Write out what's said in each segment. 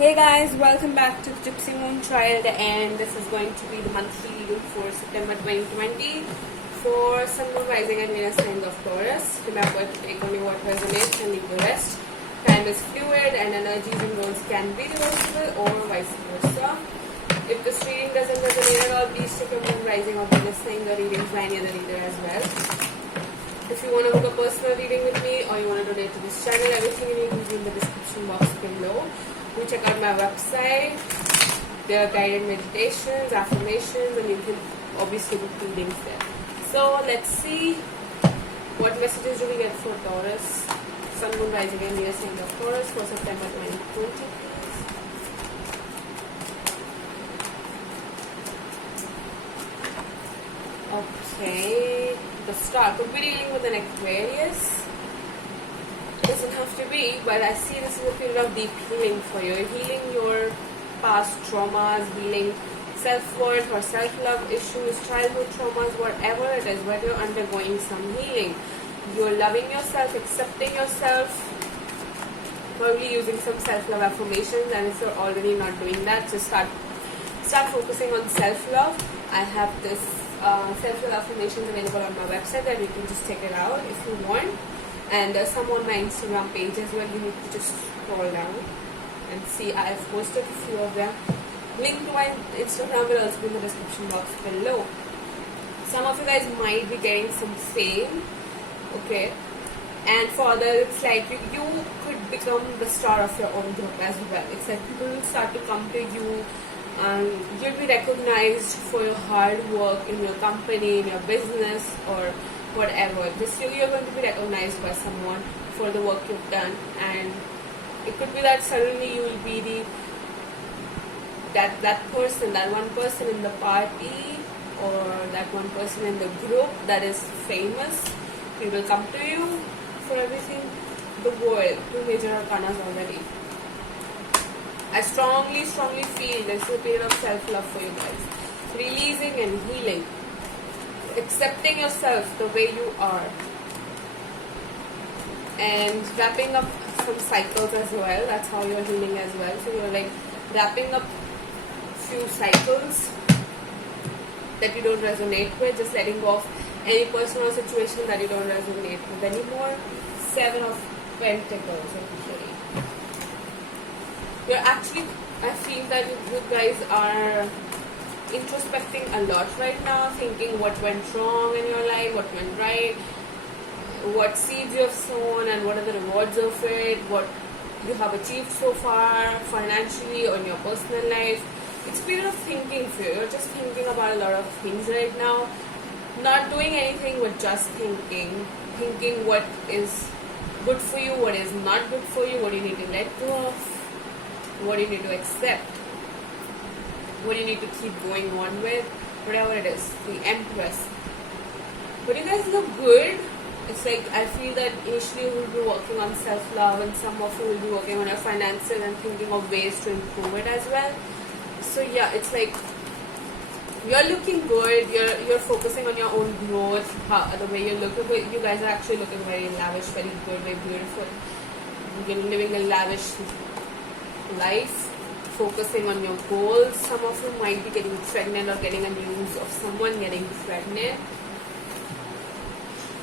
Hey guys, welcome back to the Gypsy Moon Child, and this is going to be the monthly reading for September 2020 for Sun, Moon, Rising and Venus signs of Taurus. Remember to take only what resonates and leave the rest. Time is fluid and energies and roles can be reversible or vice versa. If this reading doesn't resonate at all, please check your Moon, Rising or Venus sign or readings by any other reader as well. If you want to book a personal reading with me or you want to donate to this channel, everything you need will be in the description box below. You check out my website. There are guided meditations, affirmations, and you can obviously book readings there. So let's see what messages do we get for Taurus, Sun, Moon, Rising and Venus sign of Taurus for September 2020, please. Okay, the star could be dealing with an Aquarius. Doesn't have to be, but I see this is a period of deep healing for you. Healing your past traumas, healing self-worth or self-love issues, childhood traumas, whatever it is, whether you're undergoing some healing. You're loving yourself, accepting yourself, probably using some self-love affirmations, and if you're already not doing that, just start focusing on self-love. I have this self-love affirmations available on my website that you can just check it out if you want. And some on my Instagram page as well. You need to just scroll down and see. I have posted a few of them. Link to my Instagram will also be in the description box below. Some of you guys might be getting some fame, okay? And for others, it's like you could become the star of your own group as well. It's like people will start to come to you, and you'll be recognized for your hard work in your company, in your business, or whatever. This year you're going to be recognized by someone for the work you've done, and it could be that suddenly you will be that person, that one person in the party, or that one person in the group that is famous. He will come to you for everything. The world, two major arcanas already. I strongly feel this is a period of self-love for you guys. Releasing and healing. Accepting yourself the way you are, and wrapping up some cycles as well. That's how you're healing as well. So you're like wrapping up few cycles that you don't resonate with, just letting go of any person or situation that you don't resonate with anymore. 7 of Pentacles officially. You're actually, I feel that you guys are introspecting a lot right now, thinking what went wrong in your life, what went right, what seeds you have sown, and what are the rewards of it, what you have achieved so far financially or in your personal life. It's a period of thinking for you. You're just thinking about a lot of things right now, not doing anything but just thinking what is good for you, what is not good for you, what you need to let go of, what you need to accept, what you need to keep going on with, whatever it is. The Empress. But you guys look good. It's like I feel that initially you will be working on self-love, and some of you will be working on your finances and thinking of ways to improve it as well. So yeah, it's like you're looking good. You're focusing on your own growth. The way you look, you guys are actually looking very lavish, very good, very beautiful. You're living a lavish life, focusing on your goals. Some of you might be getting pregnant or getting a news of someone getting pregnant.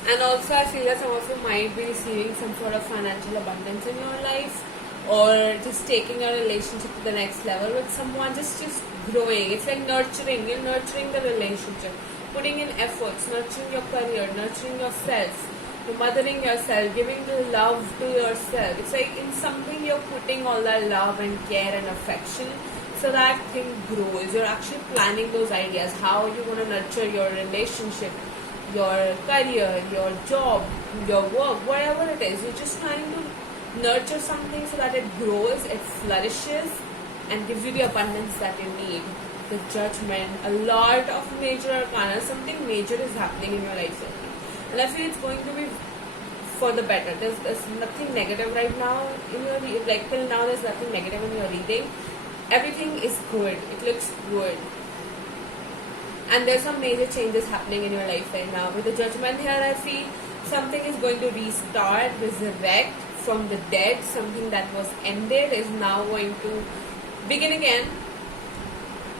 And also I feel that some of you might be receiving some sort of financial abundance in your life, or just taking a relationship to the next level with someone, just growing. It's like nurturing. You're nurturing the relationship, putting in efforts, nurturing your career, nurturing yourself. You're mothering yourself, giving the love to yourself. It's like in something you're putting all that love and care and affection, so that thing grows. You're actually planning those ideas, how you want to nurture your relationship, your career, your job, your work, whatever it is. You're just trying to nurture something so that it grows, it flourishes, and gives you the abundance that you need. The Judgment, a lot of major arcana, something major is happening in your life. And I feel it's going to be for the better. There's nothing negative right now in your like till now. There's nothing negative in your reading. Everything is good. It looks good. And there's some major changes happening in your life right now. With the Judgment here, I feel something is going to restart, resurrect, from the dead, something that was ended is now going to begin again.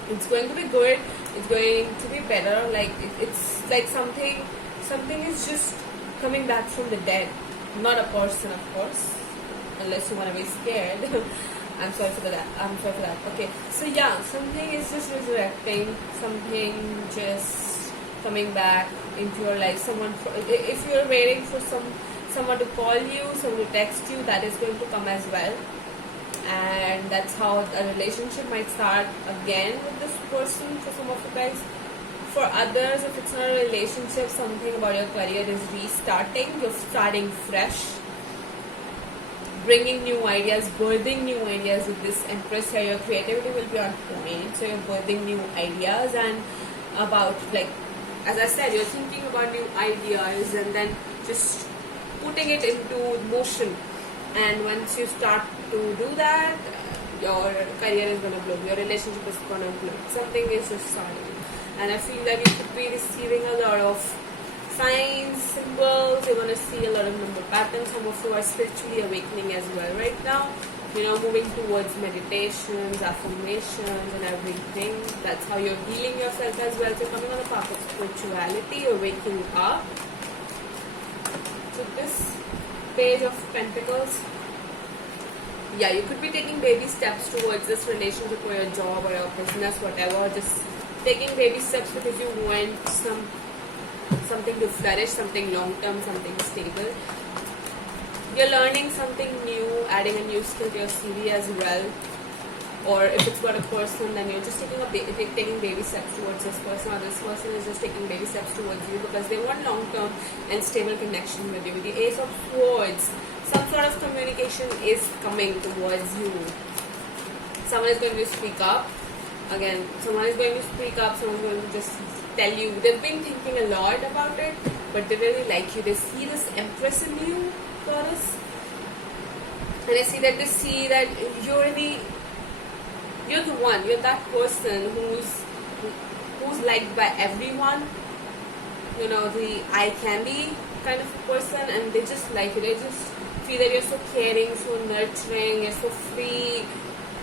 It's going to be good. It's going to be better. Like it's like something is just coming back from the dead, not a person, of course, unless you want to be scared. I'm sorry for that. Okay, so yeah, something is just resurrecting, something just coming back into your life. Someone, if you're waiting for someone to call you, someone to text you, that is going to come as well. And that's how a relationship might start again with this person for some of you guys. For others, if it's not a relationship, something about your career is restarting. You're starting fresh, bringing new ideas, birthing new ideas with this Empress here. Your creativity will be on point, so you're birthing new ideas, and about, like, as I said, you're thinking about new ideas and then just putting it into motion. And once you start to do that, your career is going to bloom, your relationship is going to bloom, something is just starting. And I feel that you could be receiving a lot of signs, symbols. You're going to see a lot of number patterns. Some of you are spiritually awakening as well right now, moving towards meditations, affirmations and everything. That's how you're healing yourself as well. So coming on the path of spirituality, you're waking up. So this Page of Pentacles, yeah, you could be taking baby steps towards this relationship or your job or your business, whatever. Just taking baby steps because you want something to flourish, something long-term, something stable. You're learning something new, adding a new skill to your CV as well. Or if it's got a person, then you're just taking baby steps towards this person, or this person is just taking baby steps towards you because they want long-term and stable connection with you. With the Ace of Swords, some sort of communication is coming towards you. Someone is going to speak up. Again, someone is going to speak up, someone's going to just tell you. They've been thinking a lot about it, but they really like you. They see this Empress in you, Taurus. And I see that they see that you're the one, you're that person who's liked by everyone, the eye candy kind of person, and they just like you. They just feel that you're so caring, so nurturing, you're so free,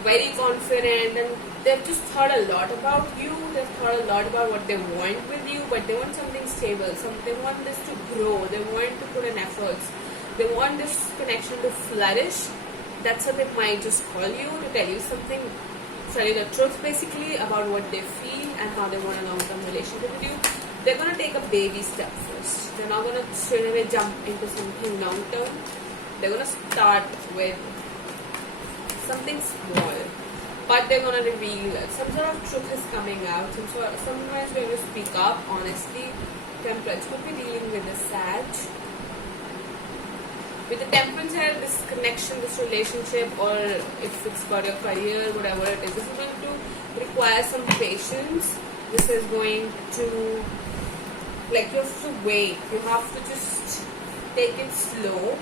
very confident, and they've just thought a lot about you. They've thought a lot about what they want with you, but they want something stable. They want this to grow. They want to put in efforts. They want this connection to flourish. That's what they might just call you to tell you something, tell you the truth basically about what they feel and how they want a long-term relationship with you. They're going to take a baby step first. They're not going to straight away jump into something long-term. They're going to start with something small, but they're going to reveal some sort of truth is coming out. Someone is going to speak up honestly. Temperance could be dealing with a Sag. With the Temperance here, this connection, this relationship, or if it's got your career, whatever it is, this is going to require some patience. This is going to, you have to wait. You have to just take it slow.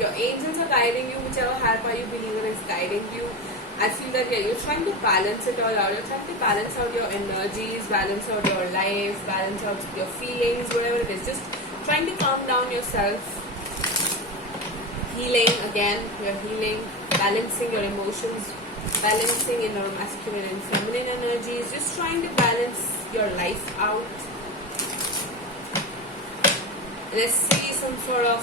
Your angels are guiding you, whichever higher power you believe in is guiding you. I feel that you're trying to balance it all out. You're trying to balance out your energies, balance out your life, balance out your feelings, whatever it is. Just trying to calm down yourself. Healing again, you're healing, balancing your emotions, balancing in your masculine and feminine energies, just trying to balance your life out. And I see some sort of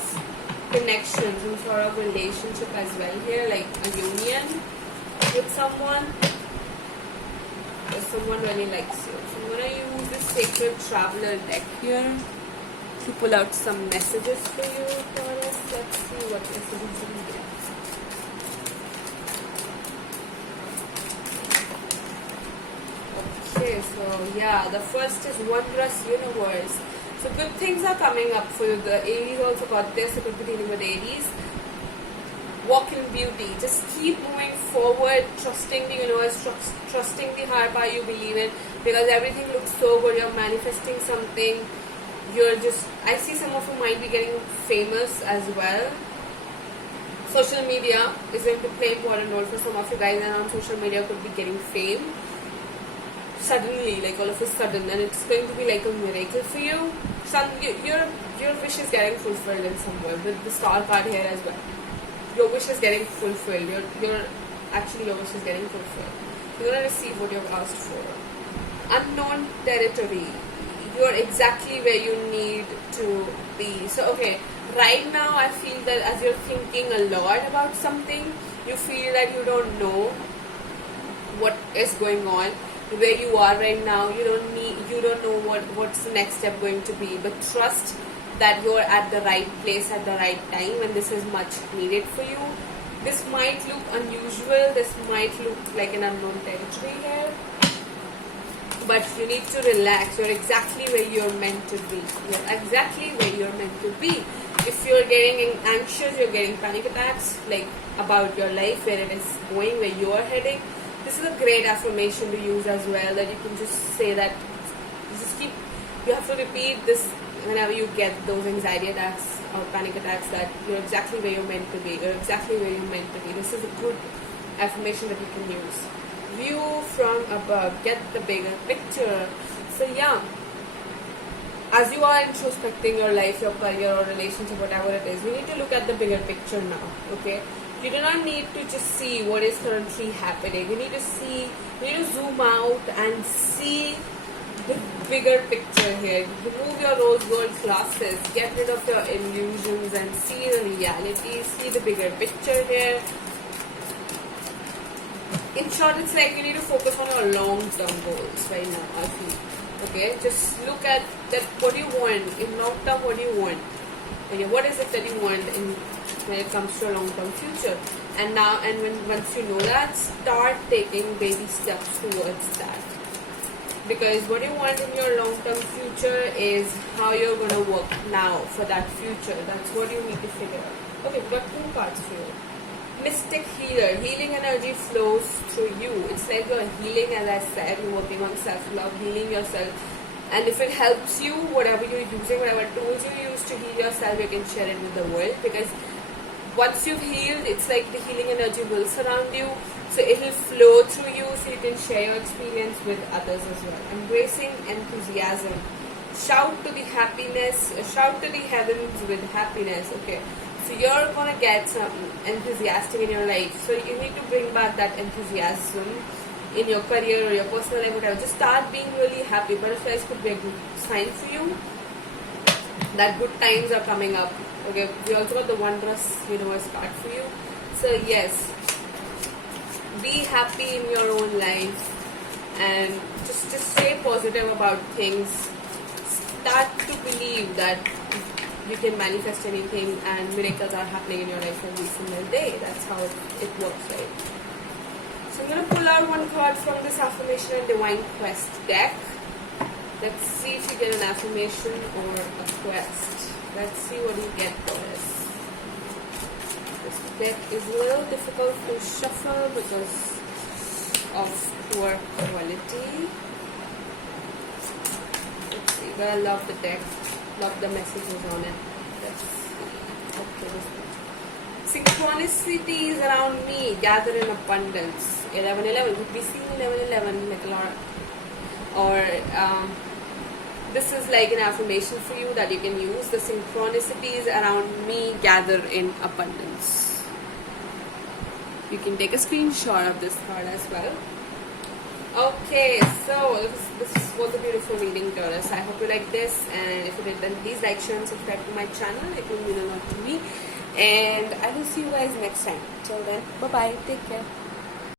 connection, some sort of relationship as well here, like a union with someone, or someone really likes you. So I'm going to use this Sacred Traveler deck here to pull out some messages for you, Taurus. Let's see what messages we get. Okay, so yeah, the first is Wondrous Universe. So good things are coming up for you. The Aries also got this. It could be dealing with Aries. Walk in beauty. Just keep moving forward, trusting the universe, trusting the higher power you believe in, because everything looks so good. You're manifesting something. I see some of you might be getting famous as well. Social media is going to play an important role for some of you guys, and on social media could be getting fame suddenly, like all of a sudden, and it's going to be like a miracle for you. Your wish is getting fulfilled in some way with the Star card here as well. your wish is getting fulfilled. Your wish is getting fulfilled. You're gonna receive what you've asked for. Unknown territory. You're exactly where you need to be. So okay, right now I feel that as you're thinking a lot about something, you feel that you don't know what is going on, where you are right now. You don't know what's the next step going to be. But trust that you're at the right place at the right time, and this is much needed for you. This might look unusual. This might look like an unknown territory here. But you need to relax. You're exactly where you're meant to be. You're exactly where you're meant to be. If you're getting anxious, you're getting panic attacks, like about your life, where it is going, where you're heading, this is a great affirmation to use as well, that you can just say that, you have to repeat this whenever you get those anxiety attacks or panic attacks, that you're exactly where you're meant to be. You're exactly where you're meant to be. This is a good affirmation that you can use. View from above, get the bigger picture. So yeah, as you are introspecting your life, your career or relationship, whatever it is, you need to look at the bigger picture now. Okay, you do not need to just see what is currently happening. You need to zoom out and see the bigger picture here. Remove your rose gold glasses, get rid of your illusions and see the reality, see the bigger picture here. In short, it's like you need to focus on your long-term goals right now, I feel. Okay, just look at that. What do you want in long term? What do you want? Okay, what is it that you want when it comes to a long-term future? And once you know that, start taking baby steps towards that. Because what you want in your long-term future is how you're going to work now for that future. That's what you need to figure out. Okay, we've got 2 cards for you. Mystic healer. Healing energy flows through you. It's like you're healing, as I said, you're working on self-love, healing yourself. And if it helps you, whatever you're using, whatever tools you use to heal yourself, you can share it with the world. Because once you've healed, it's like the healing energy will surround you. So it will flow through you, so you can share your experience with others as well. Embracing enthusiasm. Shout to the happiness, shout to the heavens with happiness. Okay. So you're gonna get some enthusiastic in your life. So you need to bring back that enthusiasm in your career or your personal life, whatever. Just start being really happy. Butterflies could be a good sign for you that good times are coming up. Okay, we also got the Wondrous Universe card for you. So yes, be happy in your own life and just stay positive about things. Start to believe that you can manifest anything and miracles are happening in your life every single day. That's how it works, right? So I'm going to pull out 1 card from this Affirmation and Divine Quest deck. Let's see if you get an affirmation or a quest. Let's see what you get for this. This deck is a little difficult to shuffle because of poor quality. Let's see, but I love the deck. Love the messages on it. Let's see. Okay, this one. Synchronicities around me gather in abundance. 1111 could be seen 1111 like a lot. Or this is like an affirmation for you that you can use. The synchronicities around me gather in abundance. You can take a screenshot of this card as well. Okay, so this was a beautiful reading, Taurus. I hope you like this, and if you did, then please like, share and subscribe to my channel. It will mean a lot to me, and I will see you guys next time. Till then, bye bye, take care.